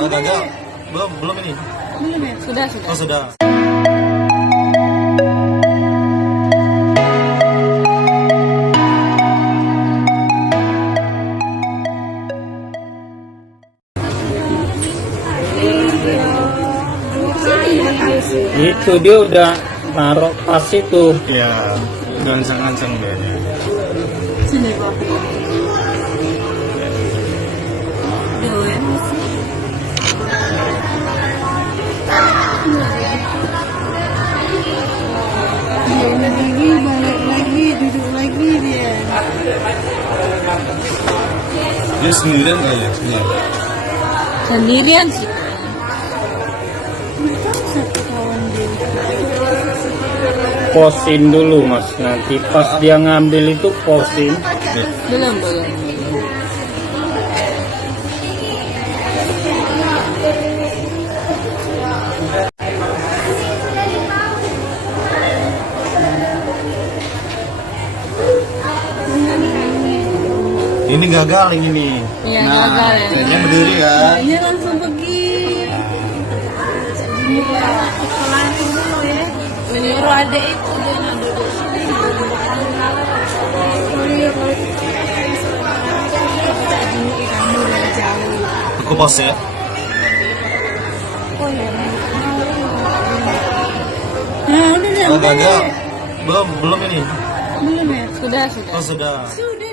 Oh, gagal. Belum ini. Belum ya? Sudah. Oh, sudah. Itu dia udah taruh pas itu. Ya, gancang-gancang dia. Sini kok. Balik lagi, duduk lagi dia. Dia sendirian nggak ya? Sendirian sih. Satu kawan dia. Posin dulu mas, nanti pas dia ngambil itu posin. Belum. Ini gagal ini. Iya, gagal ya. Kayaknya berdiri kan. Dia langsung pergi. Sekolahin dulu ya. Menyuruh adik itu dia nak duduk sini. Kamu dari jauh. Aku pause ya. Oh ya. Nah, udah. Oh, gagal. Belum ini. Belum ya? Sudah. Oh, sudah. Sudah.